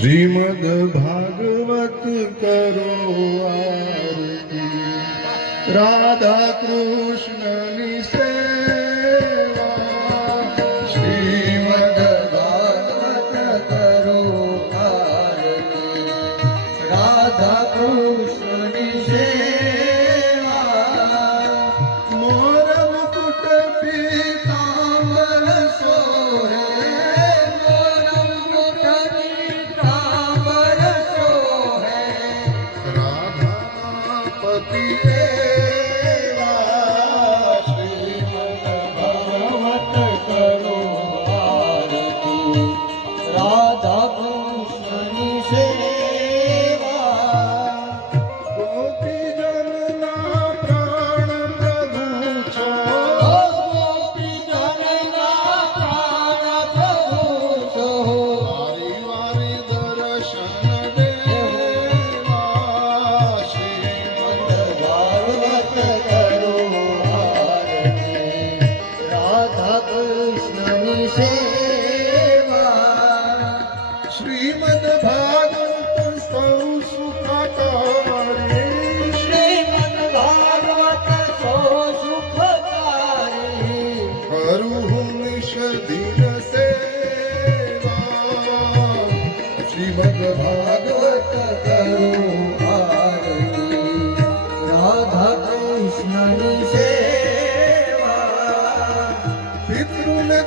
શ્રીમદ ભાગવત કરો આરતી, રાધા કૃષ્ણની સેવા. શ્રીમદ ભાગવત કરો આરતી, રાધા કૃષ્ણની સેવા. મોર મુકુટ પીતાંબર સોહે, શ્રીમદ ભાગવત સૌ સુખકારી, શ્રીમદ ભાગવત સૌ સુખકારી. કરું હું નિશ દિન સેવા, શ્રીમદ ભાગવત કરું આરતી, રાધા કૃષ્ણની સેવા. પિતૃને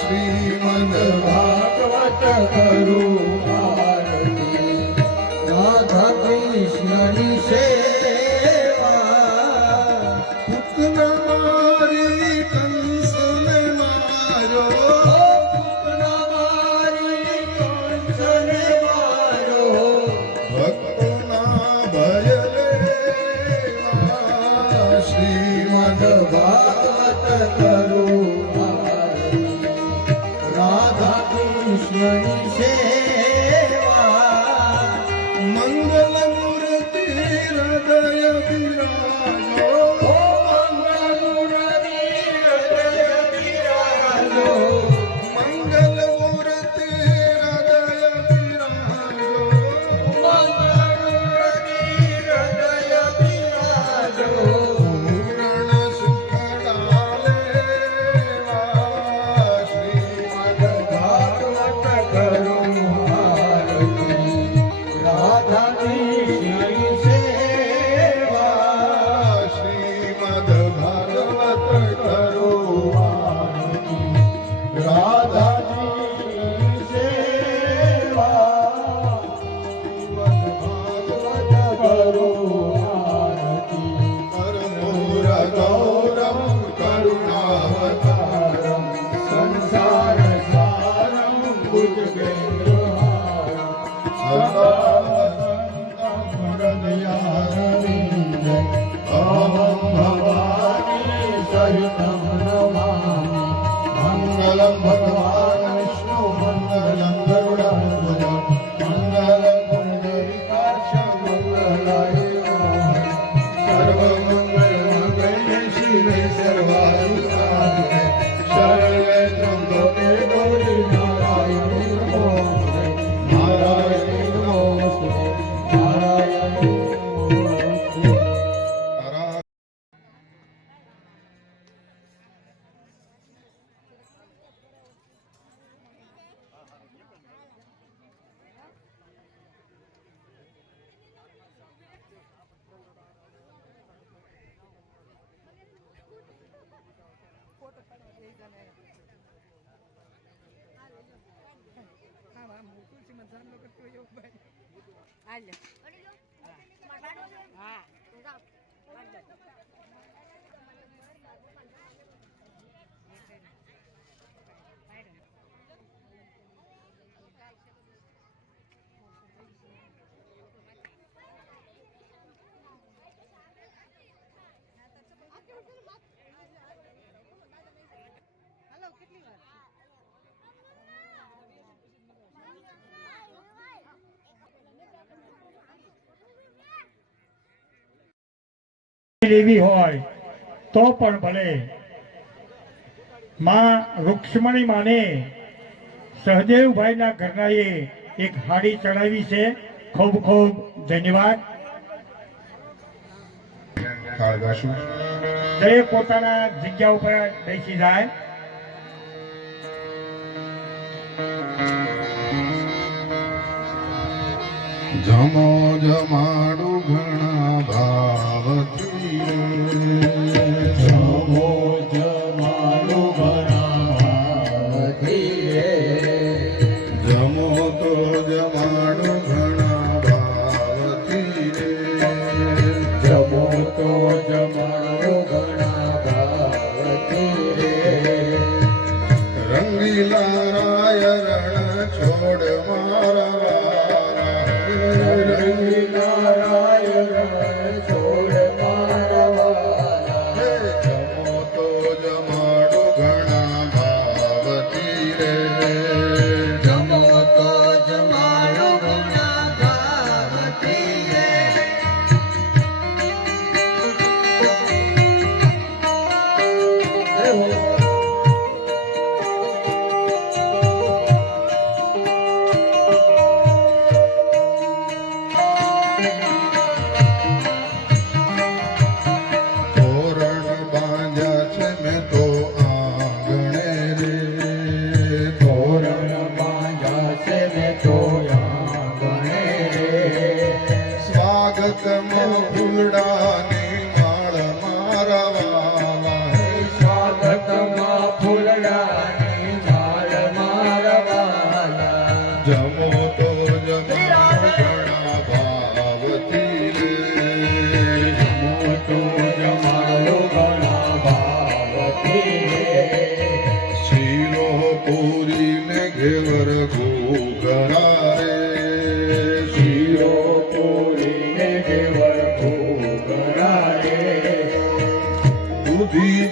શ્રીમદ ભાગવત કરું આરતી, રાધા કૃષ્ણની સેવા. પુતના મારી કંસને માર્યો, પુતના મારી કંસને માર્યો. ભક્તોના ભય લેવા, શ્રીમદ ભાગવત કરું રાધા કૃષ્ણની સેવા. મંગલ મૂર્તિ હૃદય બિરાજો, મંગલ મૂર્તિ હૃદય બિરાજો. મંગલ મૂર્તિ હૃદય બિરાજો, મંગલ મૂર્તિ હૃદય બિરાજો. પૂર્ણ સુખ ડાલે, મંગલમ ભગવાન વિષ્ણુ મંગલમ ગરુડધ્વજ મંગલમ પુંડરીકાક્ષ મંગલાય સર્વમંગલ મંગલે શિવે સર્વાર્થસાધિકે શરણે ત્ર્યંબકે ગૌરી નારાયણી નમોસ્તુતે નારાયણી નમોસ્તુતે નારાયણી નમોસ્તુતે. લેવી હોય તો પણ ભલે માં રૂક્ષ્મણી માને સહદેવભાઈના ઘરનાએ એક હાડી ચડાવી છે. ખૂબ ખૂબ ધન્યવાદ. દરેક પોતાના જગ્યા ઉપર બેસી જાય. જમો જમાડું ઘણા ભાવથી જમો જમાડું ઘણા ભાવથી જમો તો જમાડું ઘણા ભાવથી જમો તો જમાડું ઘણા ભાવથી રંગીલા રાય રણ છોડ મારા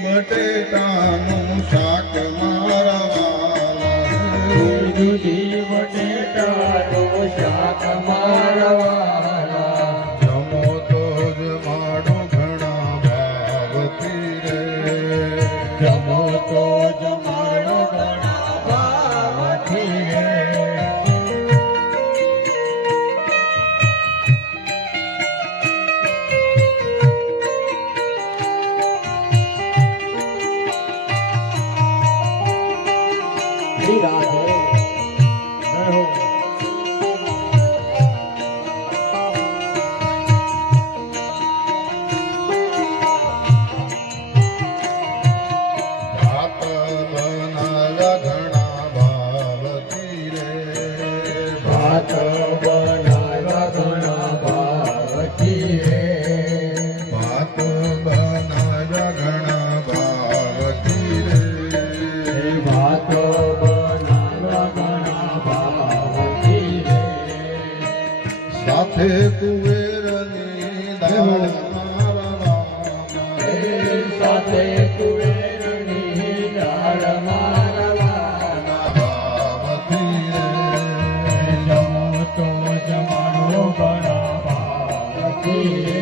બટેટાનું શાક મારવાલા દૂધી બટેટાનું શાક મારવાલા જમો તો જમાડો ઘણા ભાવથી રે જમો તો જમાડો ઘણા ભાવથી રે સાથે કુવેરની દાળ સાથે કુવેરની દાળ મારવાના ભાવથી જમો તો જમાડો ઘણા ભાવથી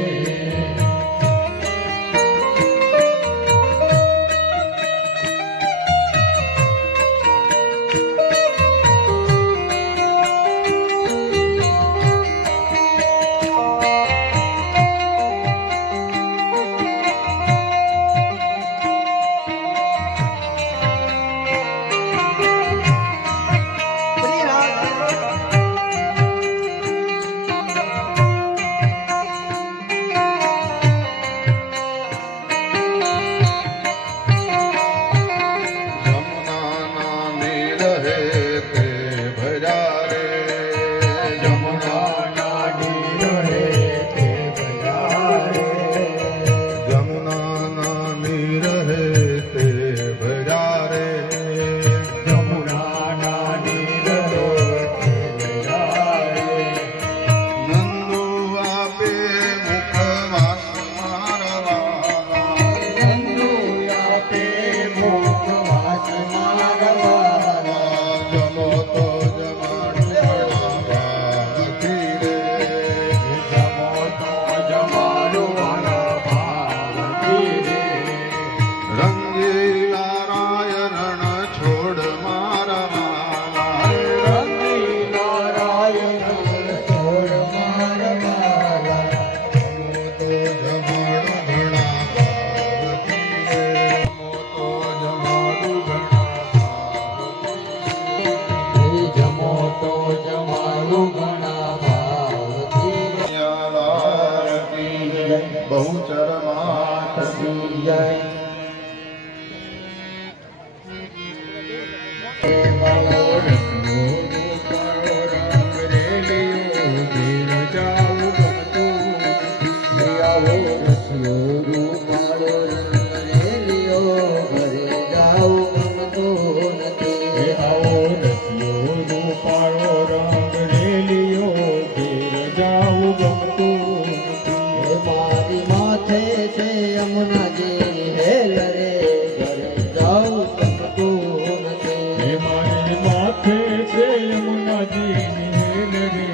યમુનાજી હેલ રે ઘરે જાઉં ગમતું નથી. હે મારે માથે છે યમુનાજીની હેલ રે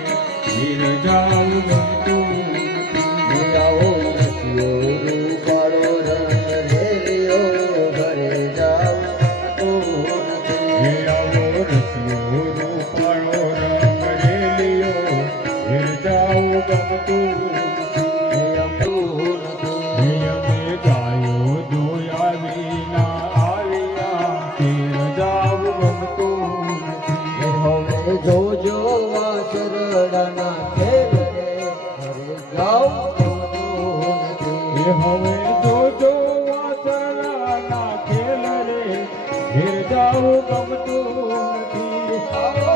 ઘેર જાઉં ગમતું નથી. આવો રસિયો રૂપાળો રંગ રેલિયો ઘરે જાઉં ગમતું નથી. હે આવો રસિયો રૂપાળો રંગ રેલિયો ઘેર જાઉં ગમતું નથી. હે અમે ગાયો જોયા વિના આવ્યા ઘેર જાઉં ગમતું નથી. હવે જોજો વાસરડાના ખેલ રે ઘરે જાઉં ગમતું નથી. હે હવે જોજો વાસણાના ખેલ રે ઘેર જાઉં ગમતું નથી. આવો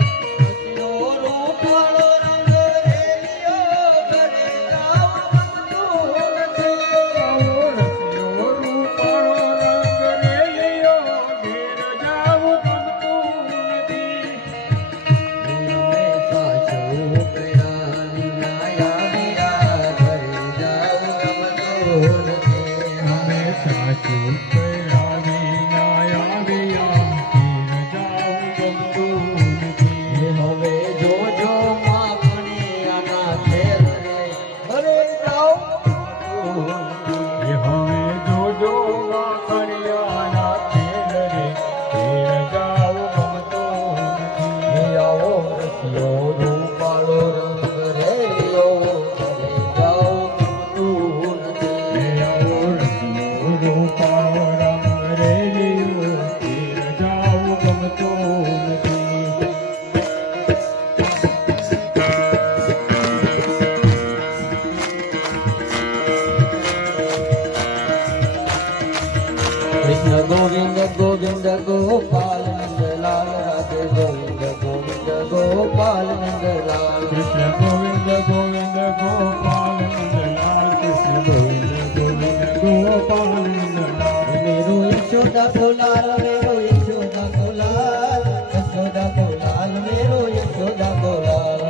રસિયો રૂપાળો રંગ રેલિયો ઘરે જાઉં ગમતું નથી. આવો રસિયો રૂપાળો રંગ રેલિયો ઘેર જાઉં ગમતું નથી. અમે સાસુ કૈરાની નાયા ઘરે જાઉં ગમતું નથી. અમે સાસુ કરાવી ના આવ્યા ઘેર જાઉં ગમતું નથી. હવે જોજો માખણિયાના ખેલ રે ઘરે જાઉં ગમતું નથી. એ હવે જોજો વાખણિયાના ખેલ રે ઘેર જાઉં ગમતું નથી. આવો રસિયો રૂપાળો રંગ રેલિયો ઘરે જાઉં ગમતું નથી. હે આવો રસિયો રૂપાળો રંગ રેલિયો ઘેર જાઉં ગમતું નથી. કૃષ્ણ ગોવિંદ ગોવિંદ ગોપાલ નંદલાલ રાધે ગોવિંદ ગોવિંદ ગોપાલ નંદલાલ. કૃષ્ણ ગોવિંદ ગોવિંદ ગોપાલ નંદલાલ કૃષ્ણ ગોવિંદ ગોવિંદ ગોપાલ નંદલાલ. મેરો યશોદા કો લાલ મેરો યશોદા કો લાલ યશોદા કો લાલ મેરો યશોદા કો લાલ.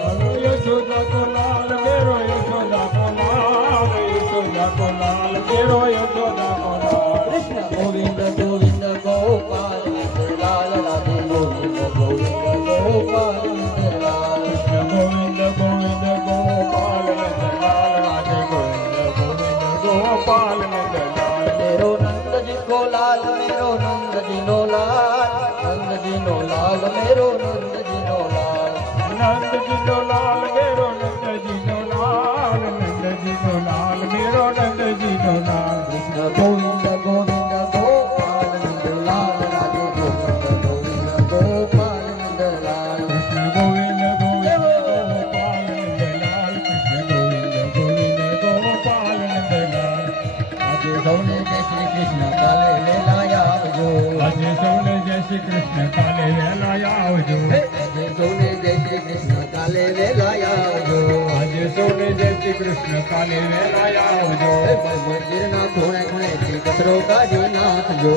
યશોદા કો લાલ મેરો યશોદા કો લાલ યશોદા કો લાલ મેરો યશોદા કો લાલ. કૃષ્ણ ગોવિંદ ગોવિંદ ગોપાલ નંદલાલ રાધે ગોવિંદ ગોવિંદ ગોપાલ નંદલાલ. કૃષ્ણ ગોવિંદ ગોવિંદ ગોપાલ નંદલાલ રાધે ગોવિંદ ગોવિંદ ગોપાલ નંદલાલ. મેરો નંદજી કો લાલ મેરો નંદજી નો લાલ નંદજી નો લાલ મેરો નંદજી નો લાલ. નંદજી નો લાલ મેરો નંદજી નો લાલ નંદજી નો લાલ મેરો નંદજી નો લાલ. કૃષ્ણ ગોવિંદ ગોવિંદ ગોપાલ નંદલાલ રાધે ગોવિંદ ગોવિંદ ગોપાલ નંદલાલ. કૃષ્ણ ગોવિંદ ગોવિંદ ગોપાલ નંદલાલ કૃષ્ણ ગોવિંદ ગોવિંદ ગોપાલ નંદલાલ. આજે સૌને જય શ્રી કૃષ્ણ કાલે વેલા આવજો. આજે સૌને જય શ્રી કૃષ્ણ કાલે વહેલા આવજો. આજે સૌને જય શ્રી કૃષ્ણ કાલે વેલા આવજો. આજે સૌને જય શ્રી કૃષ્ણ કાલે વહેલા આવજો. મંદિરના ખૂણે ખૂણેથી કચરો કાઢી નાખજો.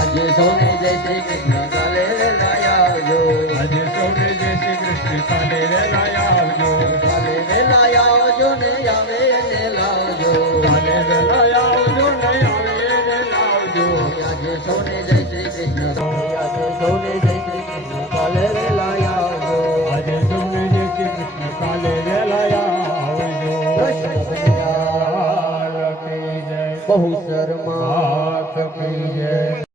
આજે સૌને જય શ્રી કૃષ્ણ કાલે વેલા આવજો. આજે સૌને જય શ્રી કૃષ્ણ કાલે વહેલા આવજો. કાલે વેલા આવજો ને આવે ને લાવજો. કાલે વહેલા આવજો ને આવે ને લાવજો. આજે સૌને જય શ્રી કૃષ્ણ આજે સૌને જય શ્રી કૃષ્ણ કાલે વેલા આવજો. આજે સૌને જય શ્રી કૃષ્ણ કાલે વહેલા આવજો. કૃષ્ણ કનૈયા લાલ કી જય. બહુ શર્મા માત કી જય.